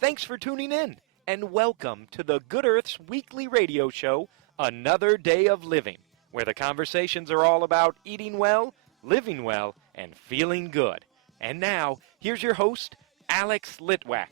Thanks for tuning in, and welcome to the Good Earth's weekly radio show, Another Day of Living, where the conversations are all about eating well, living well, and feeling good. And now, here's your host, Alex Litwack.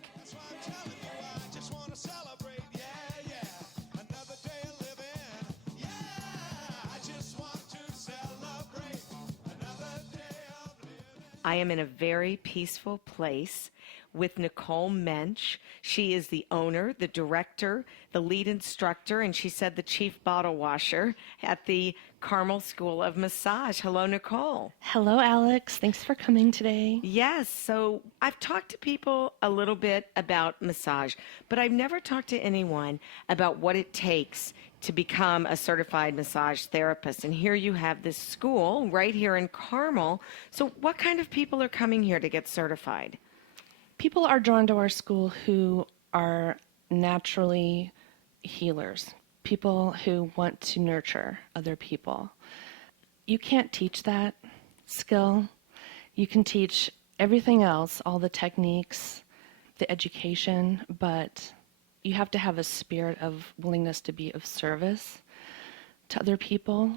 I am in a very peaceful place with Nicole Mensch. She is the owner, the director, the lead instructor, and she said the chief bottle washer at the Carmel School of Massage. Hello, Nicole. Hello, Alex. Thanks for coming today. Yes, so I've talked to people a little bit about massage, but I've never talked to anyone about what it takes to become a certified massage therapist. And here you have this school right here in Carmel. So what kind of people are coming here to get certified? People are drawn to our school who are naturally healers, people who want to nurture other people. You can't teach that skill. You can teach everything else, all the techniques, the education, but you have to have a spirit of willingness to be of service to other people.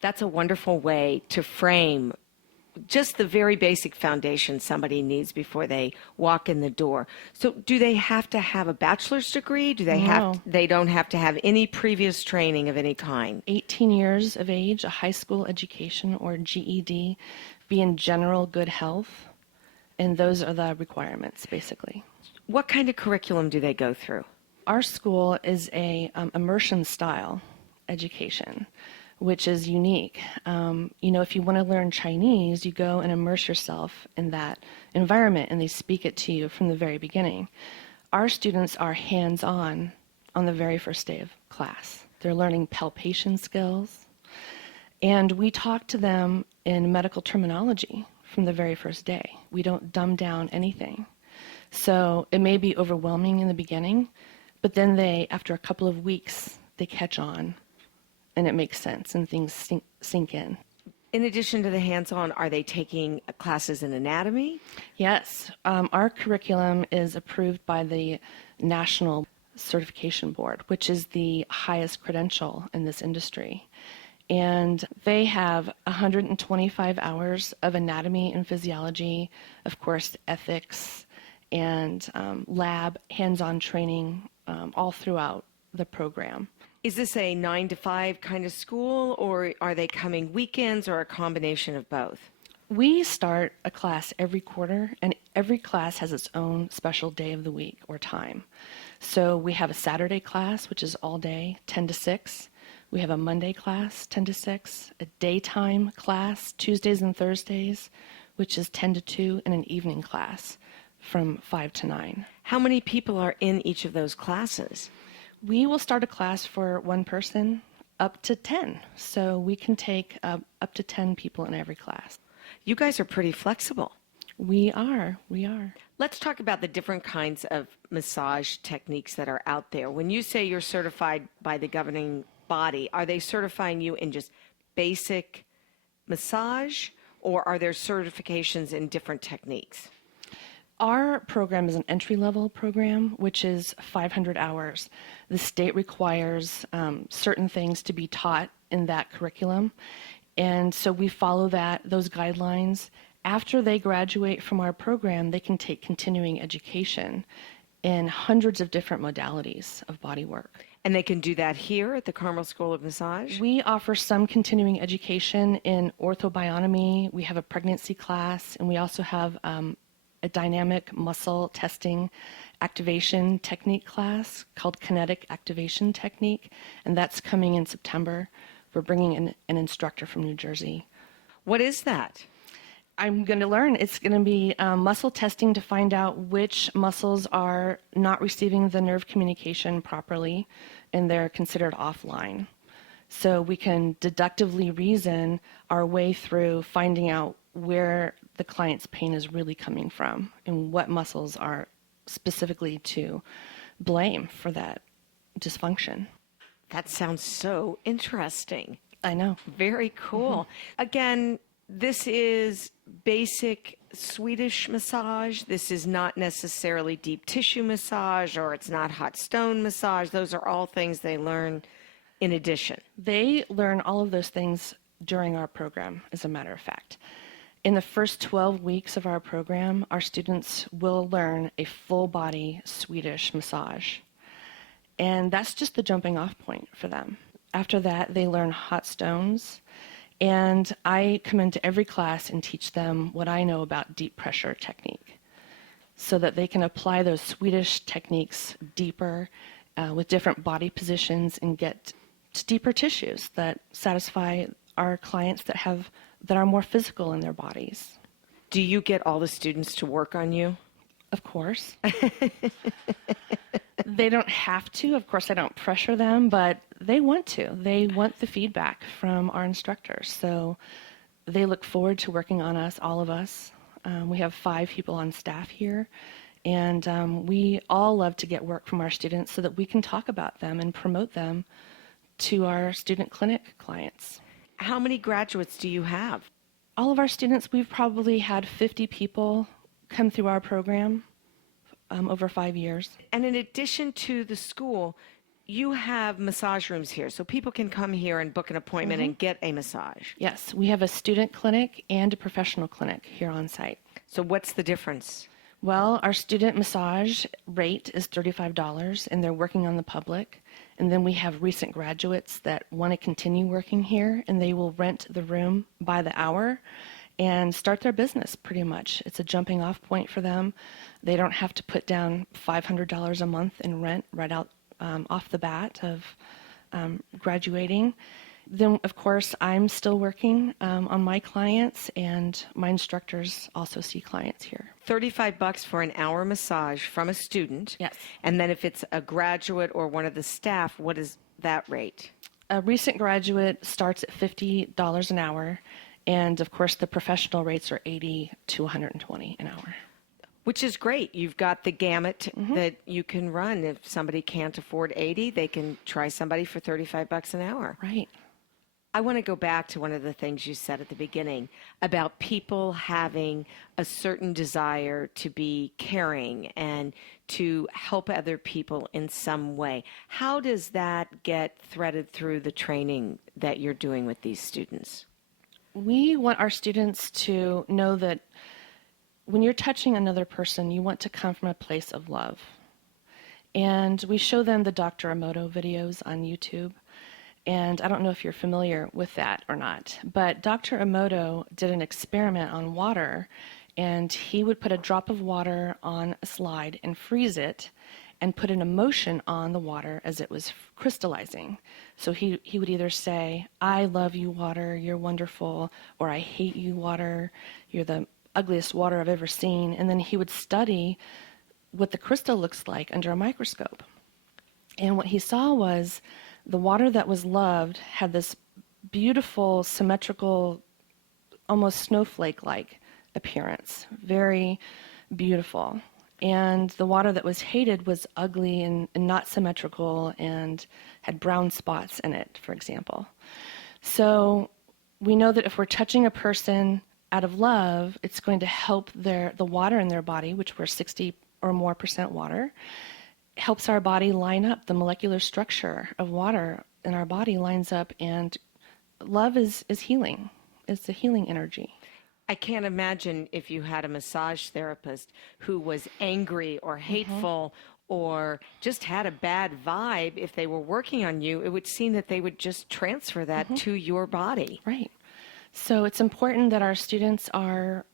That's a wonderful way to frame just the very basic foundation somebody needs before they walk in the door. So do they have to have a bachelor's degree? Do they No. they don't have to have any previous training of any kind? 18 years of age, a high school education or GED, be in general good health, and those are the requirements, basically. What kind of curriculum do they go through? Our school is a immersion style education, which is unique. If you want to learn Chinese, you go and immerse yourself in that environment, and they speak it to you from the very beginning. Our students are hands-on on the very first day of class. They're learning palpation skills, and we talk to them in medical terminology from the very first day. We don't dumb down anything. So it may be overwhelming in the beginning, but then after a couple of weeks, they catch on, and it makes sense, and things sink in. In addition to the hands-on, are they taking classes in anatomy? Yes. Our curriculum is approved by the National Certification Board, which is the highest credential in this industry. And they have 125 hours of anatomy and physiology, of course, ethics, and lab, hands-on training all throughout the program. Is this a 9-to-5 kind of school, or are they coming weekends, or a combination of both? We start a class every quarter, and every class has its own special day of the week or time. So we have a Saturday class, which is all day, 10 to 6. We have a Monday class, 10 to 6, a daytime class, Tuesdays and Thursdays, which is 10 to 2, and an evening class from 5 to 9. How many people are in each of those classes? We will start a class for one person up to 10. So we can take up to 10 people in every class. You guys are pretty flexible. We are. Let's talk about the different kinds of massage techniques that are out there. When you say you're certified by the governing body, are they certifying you in just basic massage, or are there certifications in different techniques? Our program is an entry-level program, which is 500 hours. The state requires certain things to be taught in that curriculum, and so we follow those guidelines. After they graduate from our program, they can take continuing education in hundreds of different modalities of body work. And they can do that here at the Carmel School of Massage? We offer some continuing education in orthobionomy. We have a pregnancy class, and we also have a dynamic muscle testing activation technique class called Kinetic Activation Technique, and that's coming in September. We're bringing in an instructor from New Jersey. What is that? I'm going to learn. It's going to be muscle testing to find out which muscles are not receiving the nerve communication properly, and they're considered offline. So we can deductively reason our way through finding out where the client's pain is really coming from and what muscles are specifically to blame for that dysfunction. That sounds so interesting. I know. Very cool. Again, this is basic Swedish massage. This is not necessarily deep tissue massage, or it's not hot stone massage. Those are all things they learn in addition. They learn all of those things during our program, as a matter of fact. In the first 12 weeks of our program, our students will learn a full body Swedish massage. And that's just the jumping off point for them. After that, they learn hot stones. And I come into every class and teach them what I know about deep pressure technique so that they can apply those Swedish techniques deeper with different body positions and get to deeper tissues that satisfy our clients that are more physical in their bodies. Do you get all the students to work on you? Of course. They don't have to. Of course, I don't pressure them, but they want to. They want the feedback from our instructors. So they look forward to working on us, all of us. We have 5 people on staff here, and we all love to get work from our students so that we can talk about them and promote them to our student clinic clients. How many graduates do you have? All of our students, we've probably had 50 people come through our program over 5 years. And in addition to the school, you have massage rooms here, so people can come here and book an appointment and get a massage. Yes, we have a student clinic and a professional clinic here on site. So what's the difference? Well, our student massage rate is $35, and they're working on the public. And then we have recent graduates that want to continue working here, and they will rent the room by the hour and start their business pretty much. It's a jumping off point for them. They don't have to put down $500 a month in rent right out off the bat of graduating. Then, of course, I'm still working on my clients, and my instructors also see clients here. $35 for an hour massage from a student. Yes. And then if it's a graduate or one of the staff, what is that rate? A recent graduate starts at $50 an hour, and of course the professional rates are $80 to $120 an hour. Which is great. You've got the gamut that you can run. If somebody can't afford $80, they can try somebody for $35 an hour. Right. I want to go back to one of the things you said at the beginning about people having a certain desire to be caring and to help other people in some way. How does that get threaded through the training that you're doing with these students? We want our students to know that when you're touching another person, you want to come from a place of love. And we show them the Dr. Emoto videos on YouTube. And I don't know if you're familiar with that or not, but Dr. Emoto did an experiment on water, and he would put a drop of water on a slide and freeze it and put an emotion on the water as it was crystallizing. So he would either say, "I love you, water, you're wonderful," or "I hate you, water, you're the ugliest water I've ever seen." And then he would study what the crystal looks like under a microscope. And what he saw was the water that was loved had this beautiful, symmetrical, almost snowflake-like appearance. Very beautiful. And the water that was hated was ugly and not symmetrical and had brown spots in it, for example. So we know that if we're touching a person out of love, it's going to help the water in their body, which we're 60 or more % water, helps our body line up. The molecular structure of water in our body lines up, and love is healing. It's a healing energy. I can't imagine if you had a massage therapist who was angry or hateful or just had a bad vibe. If they were working on you, it would seem that they would just transfer that to your body. Right. So it's important that our students are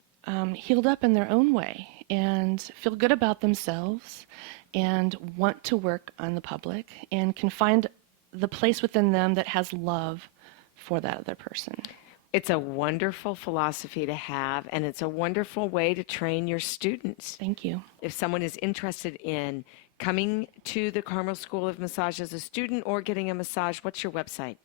healed up in their own way and feel good about themselves and want to work on the public and can find the place within them that has love for that other person. It's a wonderful philosophy to have, and it's a wonderful way to train your students. Thank you. If someone is interested in coming to the Carmel School of Massage as a student or getting a massage, what's your website?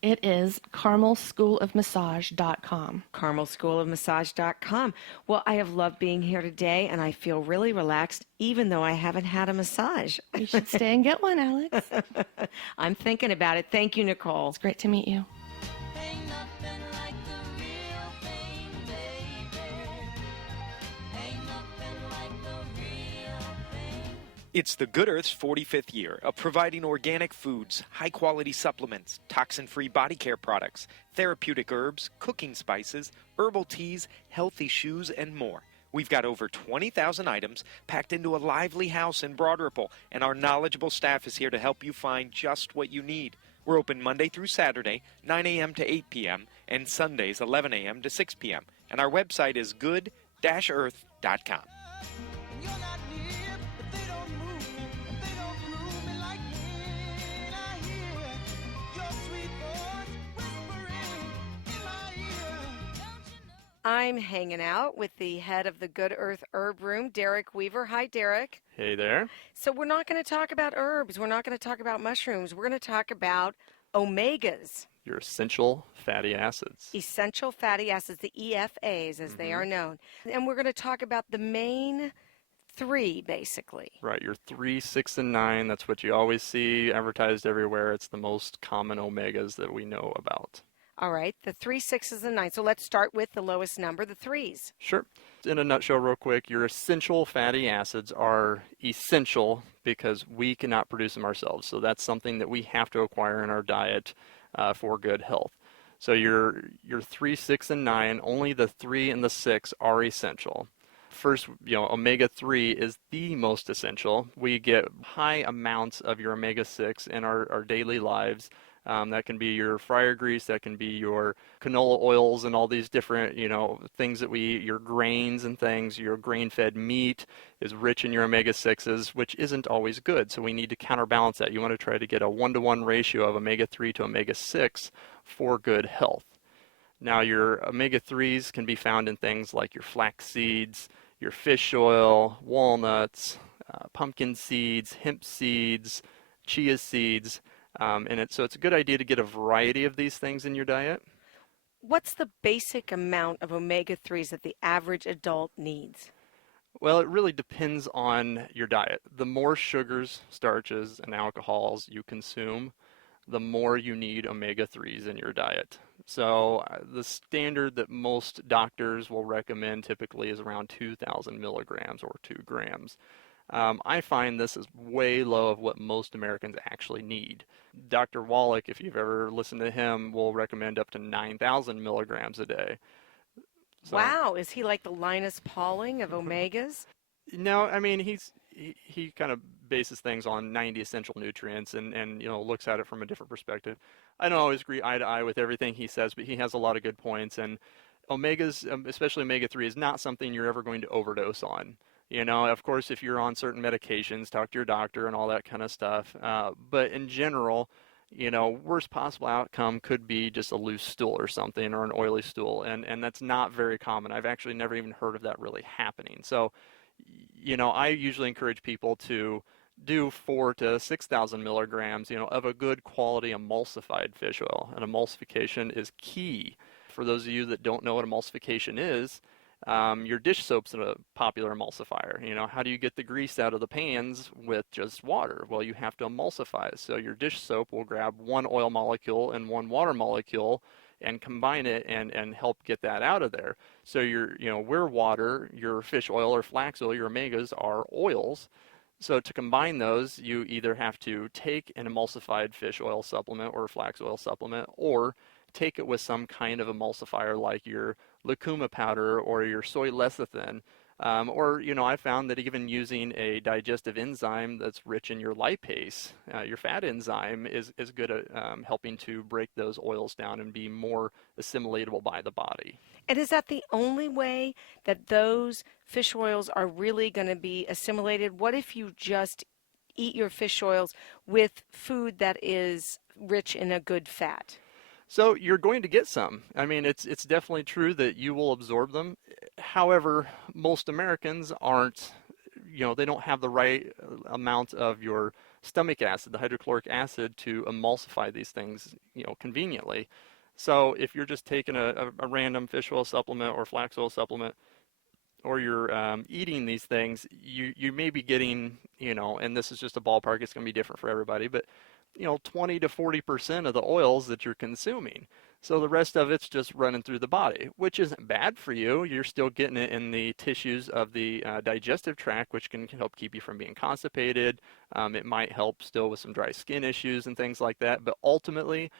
It is carmelschoolofmassage.com. carmelschoolofmassage.com. Well, I have loved being here today, and I feel really relaxed, even though I haven't had a massage. You should stay and get one, Alex. I'm thinking about it. Thank you, Nicole. It's great to meet you. Ain't nothing like the real thing, baby. It's the Good Earth's 45th year of providing organic foods, high-quality supplements, toxin-free body care products, therapeutic herbs, cooking spices, herbal teas, healthy shoes, and more. We've got over 20,000 items packed into a lively house in Broad Ripple, and our knowledgeable staff is here to help you find just what you need. We're open Monday through Saturday, 9 a.m. to 8 p.m., and Sundays, 11 a.m. to 6 p.m. And our website is good-earth.com. I'm hanging out with the head of the Good Earth Herb Room, Derek Weaver. Hi, Derek. Hey there. So we're not going to talk about herbs. We're not going to talk about mushrooms. We're going to talk about omegas. Your essential fatty acids. Essential fatty acids, the EFAs as they are known. And we're going to talk about the main three, basically. Right, your 3, 6, and 9. That's what you always see advertised everywhere. It's the most common omegas that we know about. All right, the 3, 6s, and 9. So let's start with the lowest number, the 3s. Sure. In a nutshell, real quick, your essential fatty acids are essential because we cannot produce them ourselves. So that's something that we have to acquire in our diet for good health. So your 3, 6, and 9, only the 3 and the 6 are essential. First, omega-3 is the most essential. We get high amounts of your omega-6 in our daily lives. That can be your fryer grease, that can be your canola oils and all these different, things that we eat, your grains and things. Your grain-fed meat is rich in your omega-6s, which isn't always good. So we need to counterbalance that. You want to try to get a 1-to-1 ratio of omega-3 to omega-6 for good health. Now, your omega-3s can be found in things like your flax seeds, your fish oil, walnuts, pumpkin seeds, hemp seeds, chia seeds. So it's a good idea to get a variety of these things in your diet. What's the basic amount of omega-3s that the average adult needs? Well, it really depends on your diet. The more sugars, starches, and alcohols you consume, the more you need omega-3s in your diet. So the standard that most doctors will recommend typically is around 2,000 milligrams or 2 grams. I find this is way low of what most Americans actually need. Dr. Wallach, if you've ever listened to him, will recommend up to 9,000 milligrams a day. So, wow, is he like the Linus Pauling of omegas? No, I mean, he kind of bases things on 90 essential nutrients and looks at it from a different perspective. I don't always agree eye to eye with everything he says, but he has a lot of good points. And omegas, especially omega-3, is not something you're ever going to overdose on. Of course, if you're on certain medications, talk to your doctor and all that kind of stuff. But in general, worst possible outcome could be just a loose stool or something, or an oily stool. And that's not very common. I've actually never even heard of that really happening. So, I usually encourage people to do 4,000 to 6,000 milligrams, of a good quality emulsified fish oil. And emulsification is key. For those of you that don't know what emulsification is, your dish soap's a popular emulsifier. How do you get the grease out of the pans with just water? Well, you have to emulsify it. So your dish soap will grab one oil molecule and one water molecule and combine it and help get that out of there. So where water, your fish oil or flax oil, your omegas are oils. So to combine those, you either have to take an emulsified fish oil supplement or flax oil supplement, or take it with some kind of emulsifier like your lucuma powder or your soy lecithin. I found that even using a digestive enzyme that's rich in your lipase, your fat enzyme, is good at helping to break those oils down and be more assimilatable by the body. And is that the only way that those fish oils are really going to be assimilated? What if you just eat your fish oils with food that is rich in a good fat? So you're going to get some. I mean, it's definitely true that you will absorb them. However, most Americans aren't, they don't have the right amount of your stomach acid, the hydrochloric acid, to emulsify these things, conveniently. So if you're just taking a random fish oil supplement or flax oil supplement, or you're eating these things, you may be getting, and this is just a ballpark, it's going to be different for everybody, but 20 to 40% of the oils that you're consuming. So the rest of it's just running through the body, which isn't bad for you. You're still getting it in the tissues of the digestive tract, which can help keep you from being constipated. It might help still with some dry skin issues and things like that. But ultimately,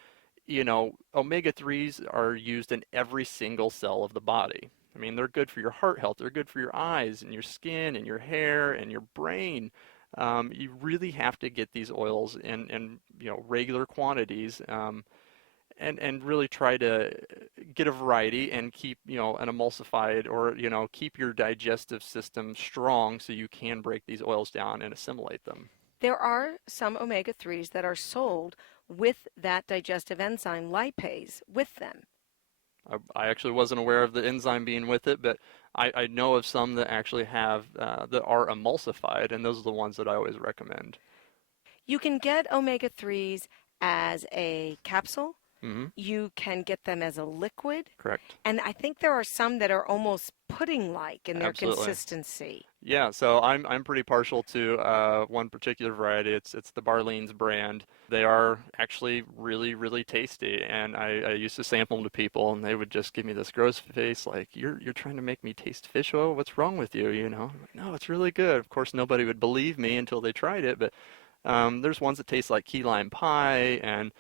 omega-3s are used in every single cell of the body. I mean, they're good for your heart health. They're good for your eyes and your skin and your hair and your brain. You really have to get these oils in regular quantities. And really try to get a variety and keep, an emulsified or, keep your digestive system strong so you can break these oils down and assimilate them. There are some omega-3s that are sold with that digestive enzyme lipase with them. I actually wasn't aware of the enzyme being with it, but I know of some that actually have, that are emulsified, and those are the ones that I always recommend. You can get omega-3s as a capsule. Mm-hmm. You can get them as a liquid. Correct. And I think there are some that are almost pudding-like in their Absolutely. consistency. Yeah, so I'm pretty partial to one particular variety. It's the Barleans brand. They are actually really, really tasty, and I used to sample them to people, and they would just give me this gross face, like, you're trying to make me taste fish oil? What's wrong with you? I'm like, no, it's really good. Of course, nobody would believe me until they tried it, but there's ones that taste like key lime pie and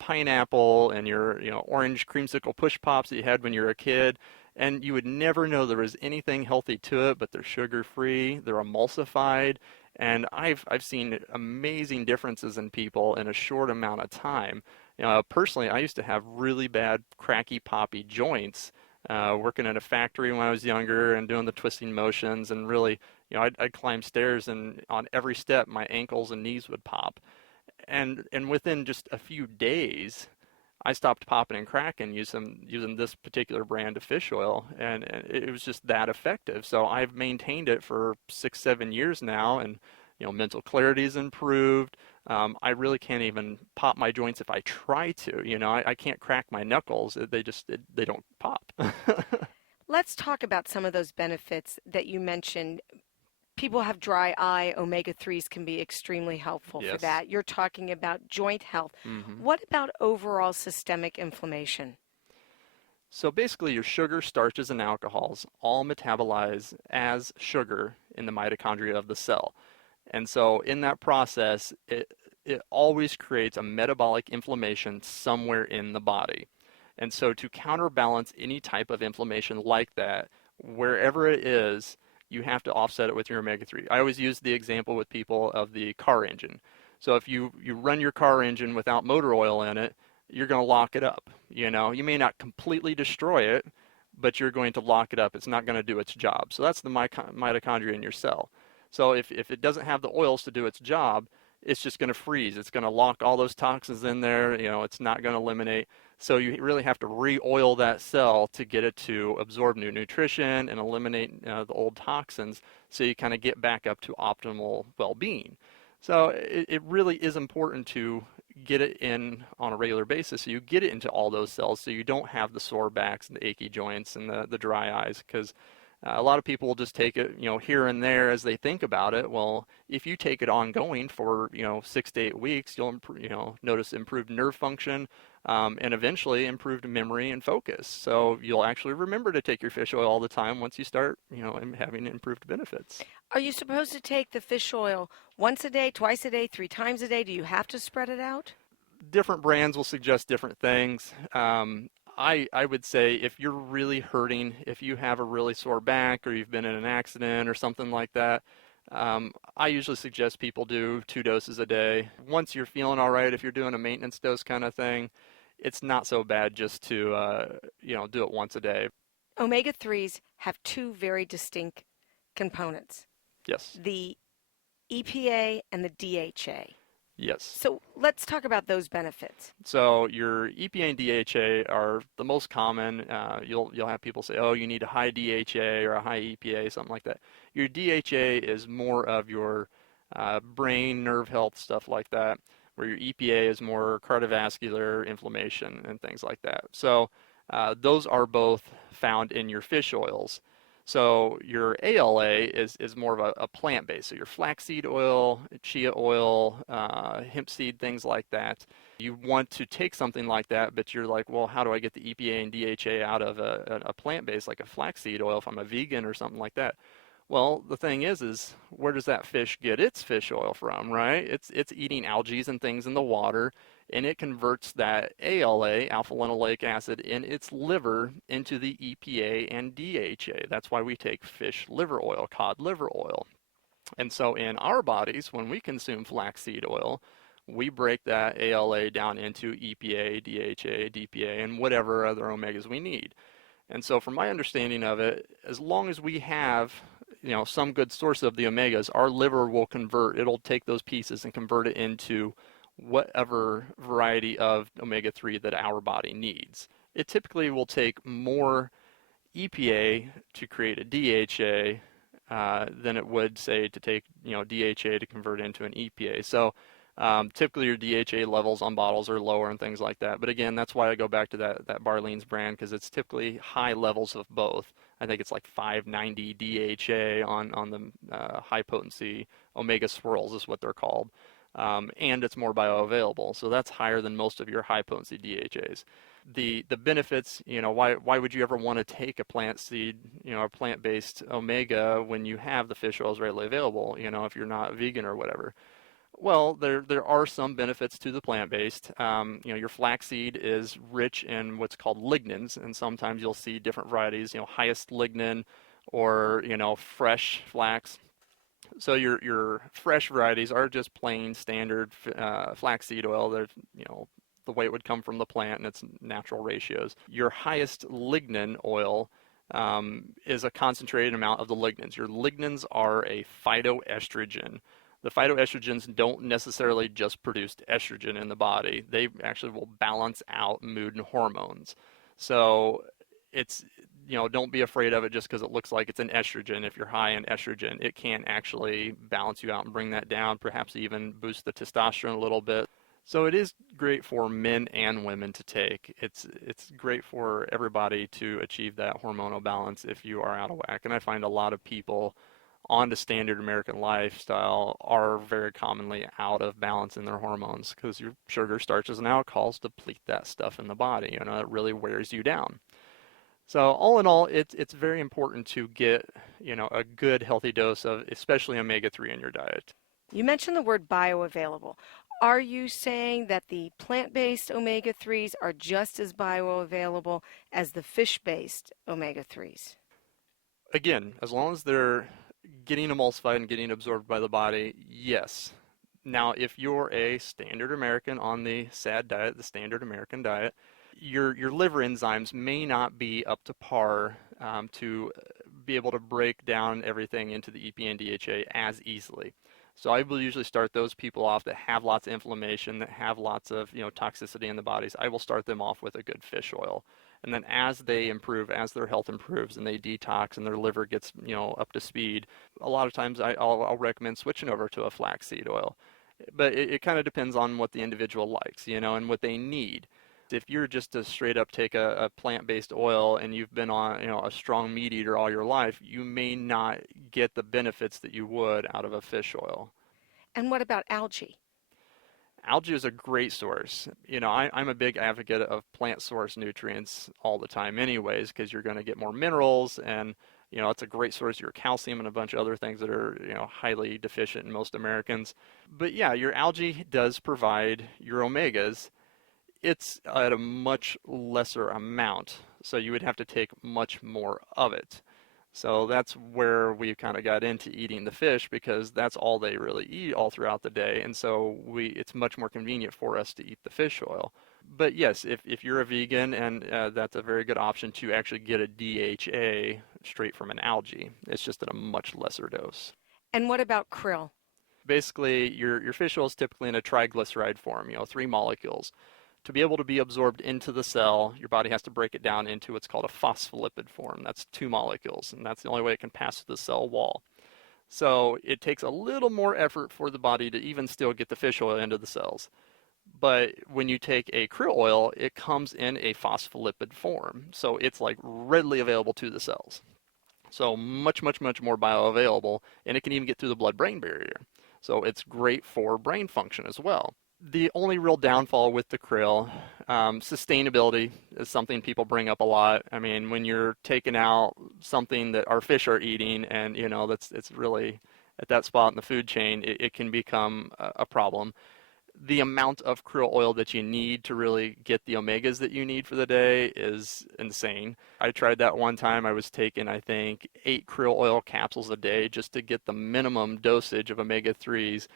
pineapple and your orange creamsicle push pops that you had when you were a kid, and you would never know there was anything healthy to it, but they're sugar free, they're emulsified, and I've seen amazing differences in people in a short amount of time. Personally, I used to have really bad cracky poppy joints working at a factory when I was younger and doing the twisting motions, and really I'd climb stairs, and on every step my ankles and knees would pop. And within just a few days, I stopped popping and cracking using this particular brand of fish oil, and it was just that effective. So I've maintained it for 6-7 years now, and mental clarity's improved. I really can't even pop my joints if I try to. I can't crack my knuckles; they don't pop. Let's talk about some of those benefits that you mentioned. People have dry eye. Omega-3s can be extremely helpful for Yes. that. You're talking about joint health. Mm-hmm. What about overall systemic inflammation? So basically, your sugar, starches, and alcohols all metabolize as sugar in the mitochondria of the cell. And so in that process, it always creates a metabolic inflammation somewhere in the body. And so to counterbalance any type of inflammation like that, wherever it is, you have to offset it with your omega-3. I always use the example with people of the car engine. So if you run your car engine without motor oil in it, you're going to lock it up. You may not completely destroy it, but you're going to lock it up. It's not going to do its job. So that's the mitochondria in your cell. So if it doesn't have the oils to do its job, it's just going to freeze. It's going to lock all those toxins in there. It's not going to eliminate. So you really have to re-oil that cell to get it to absorb new nutrition and eliminate the old toxins, so you kind of get back up to optimal well-being. So it really is important to get it in on a regular basis, so you get it into all those cells, so you don't have the sore backs and the achy joints and the dry eyes, because a lot of people will just take it, here and there as they think about it. Well, if you take it ongoing for, 6 to 8 weeks, you'll notice improved nerve function, and eventually improved memory and focus. So you'll actually remember to take your fish oil all the time once you start, having improved benefits. Are you supposed to take the fish oil once a day, twice a day, 3 times a day? Do you have to spread it out? Different brands will suggest different things. I would say if you're really hurting, if you have a really sore back or you've been in an accident or something like that, I usually suggest people do 2 doses a day. Once you're feeling all right, if you're doing a maintenance dose kind of thing, it's not so bad just to, do it once a day. Omega-3s have 2 very distinct components, Yes. the EPA and the DHA. Yes. So let's talk about those benefits. So your EPA and DHA are the most common. You'll have people say, oh, you need a high DHA or a high EPA, something like that. Your DHA is more of your brain, nerve health, stuff like that, where your EPA is more cardiovascular, inflammation, and things like that. So those are both found in your fish oils. So your ALA is more of a plant base. So your flaxseed oil, chia oil, hemp seed, things like that. You want to take something like that, but you're like, well, how do I get the EPA and DHA out of a plant base like a flaxseed oil if I'm a vegan or something like that? Well, the thing is where does that fish get its fish oil from, right? It's eating algae and things in the water, and it converts that ALA, alpha linoleic acid, in its liver into the EPA and DHA. That's why we take fish liver oil, cod liver oil. And so in our bodies, when we consume flaxseed oil, we break that ALA down into EPA, DHA, DPA, and whatever other omegas we need. And so from my understanding of it, as long as we have some good source of the omegas, our liver will convert, it'll take those pieces and convert it into whatever variety of omega-3 that our body needs. It typically will take more EPA to create a DHA than it would, say, to take DHA to convert into an EPA. So typically your DHA levels on bottles are lower and things like that. But again, that's why I go back to that Barlean's brand, because it's typically high levels of both. I think it's like 590 DHA on the high potency omega swirls is what they're called. And it's more bioavailable. So that's higher than most of your high potency DHAs. The benefits, why would you ever want to take a plant seed, a plant-based omega when you have the fish oils readily available, if you're not vegan or whatever? Well, there are some benefits to the plant-based. Your flaxseed is rich in what's called lignans, and sometimes you'll see different varieties, highest lignan or, fresh flax. So your fresh varieties are just plain standard flaxseed oil. They're, the way it would come from the plant and its natural ratios. Your highest lignan oil is a concentrated amount of the lignans. Your lignans are a phytoestrogen. The phytoestrogens don't necessarily just produce estrogen in the body. They actually will balance out mood and hormones. So it's, don't be afraid of it just because it looks like it's an estrogen. If you're high in estrogen, it can actually balance you out and bring that down, perhaps even boost the testosterone a little bit. So it is great for men and women to take. It's great for everybody to achieve that hormonal balance if you are out of whack. And I find a lot of people on the standard American lifestyle are very commonly out of balance in their hormones because your sugar, starches, and alcohols deplete that stuff in the body. It really wears you down. So all in all, it's very important to get, a good healthy dose of especially omega-3 in your diet. You mentioned the word bioavailable. Are you saying that the plant-based omega-3s are just as bioavailable as the fish-based omega-3s? Again, as long as they're getting emulsified and getting absorbed by the body, yes. Now, if you're a standard American on the SAD diet, the standard American diet, your liver enzymes may not be up to par to be able to break down everything into the EPA and DHA as easily. So I will usually start those people off that have lots of inflammation, that have lots of toxicity in the bodies. I will start them off with a good fish oil. And then as they improve, as their health improves and they detox and their liver gets up to speed, a lot of times I'll recommend switching over to a flaxseed oil. But it kind of depends on what the individual likes, and what they need. If you're just to straight up take a plant-based oil and you've been on a strong meat eater all your life, you may not get the benefits that you would out of a fish oil. And what about algae? Algae is a great source. I'm a big advocate of plant source nutrients all the time anyways, because you're going to get more minerals and it's a great source of your calcium and a bunch of other things that are highly deficient in most Americans. But yeah, your algae does provide your omegas. It's at a much lesser amount, so you would have to take much more of it. So that's where we kind of got into eating the fish, because that's all they really eat all throughout the day. And so it's much more convenient for us to eat the fish oil. But yes, if you're a vegan, and that's a very good option to actually get a DHA straight from an algae. It's just at a much lesser dose. And what about krill? Basically, your fish oil is typically in a triglyceride form, 3 molecules. To be able to be absorbed into the cell, your body has to break it down into what's called a phospholipid form. That's 2 molecules, and that's the only way it can pass through the cell wall. So it takes a little more effort for the body to even still get the fish oil into the cells. But when you take a krill oil, it comes in a phospholipid form. So it's like readily available to the cells. So much, much, much more bioavailable, and it can even get through the blood-brain barrier. So it's great for brain function as well. The only real downfall with the krill, sustainability is something people bring up a lot. I mean, when you're taking out something that our fish are eating, and it's really at that spot in the food chain, it can become a problem. The amount of krill oil that you need to really get the omegas that you need for the day is insane. I tried that one time. I was taking, I think, 8 krill oil capsules a day just to get the minimum dosage of omega-3s.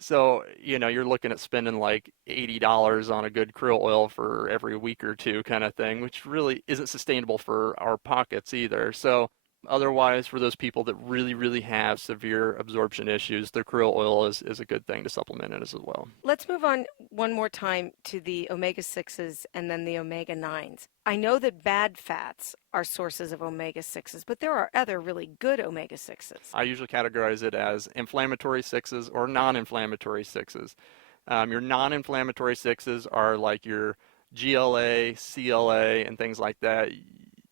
So, you're looking at spending like $80 on a good krill oil for every week or two kind of thing, which really isn't sustainable for our pockets either. So otherwise, for those people that really, really have severe absorption issues, the krill oil is a good thing to supplement it as well. Let's move on one more time to the omega-6s and then the omega-9s. I know that bad fats are sources of omega-6s, but there are other really good omega-6s. I usually categorize it as inflammatory 6s or non-inflammatory 6s. Your non-inflammatory 6s are like your GLA, CLA, and things like that.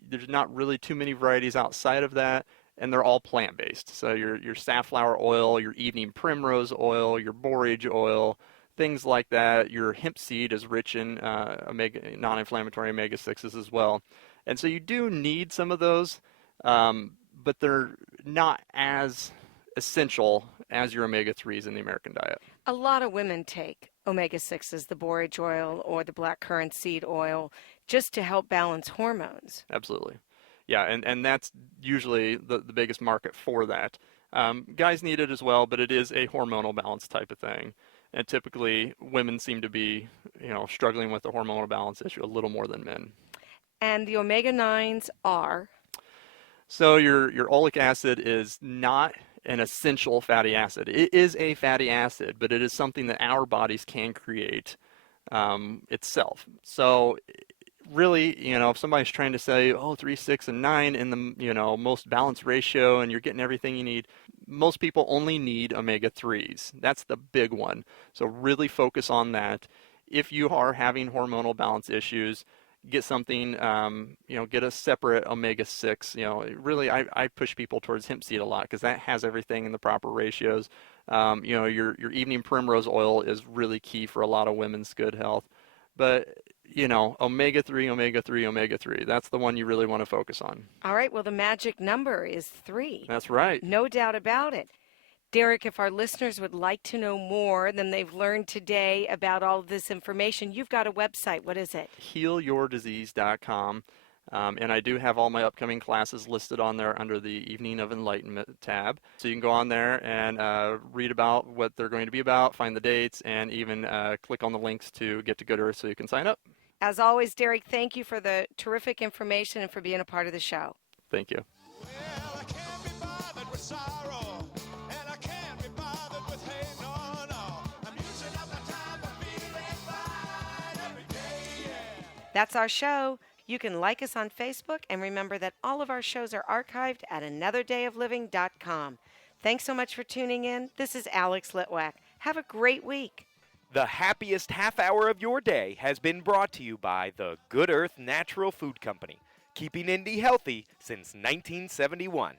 There's not really too many varieties outside of that, and they're all plant-based. So your safflower oil, your evening primrose oil, your borage oil, things like that. Your hemp seed is rich in non-inflammatory omega-6s as well. And so you do need some of those, but they're not as essential as your omega-3s in the American diet. A lot of women take omega-6s, the borage oil or the blackcurrant seed oil, just to help balance hormones. Absolutely. Yeah, and that's usually the biggest market for that. Guys need it as well, but it is a hormonal balance type of thing. And typically, women seem to be, struggling with the hormonal balance issue a little more than men. And the omega-9s are? So your oleic acid is not an essential fatty acid. It is a fatty acid, but it is something that our bodies can create itself. So really, if somebody's trying to say, 3, 6, and 9 in the, most balanced ratio and you're getting everything you need, most people only need omega-3s. That's the big one. So really focus on that. If you are having hormonal balance issues, get something, get a separate omega-6. Really, I push people towards hemp seed a lot because that has everything in the proper ratios. Your evening primrose oil is really key for a lot of women's good health. But, omega-3, omega-3, omega-3, that's the one you really want to focus on. All right, well, the magic number is 3. That's right. No doubt about it. Derek, if our listeners would like to know more than they've learned today about all of this information, you've got a website. What is it? HealYourDisease.com. And I do have all my upcoming classes listed on there under the Evening of Enlightenment tab. So you can go on there and read about what they're going to be about, find the dates, and even click on the links to get to Good Earth so you can sign up. As always, Derek, thank you for the terrific information and for being a part of the show. Thank you. Well, I can't be bothered with sorrow, and I can't be bothered with hate, no. I'm using up my time for feeling fine every day, yeah. That's our show. You can like us on Facebook, and remember that all of our shows are archived at anotherdayofliving.com. Thanks so much for tuning in. This is Alex Litwack. Have a great week. The happiest half hour of your day has been brought to you by the Good Earth Natural Food Company, keeping Indy healthy since 1971.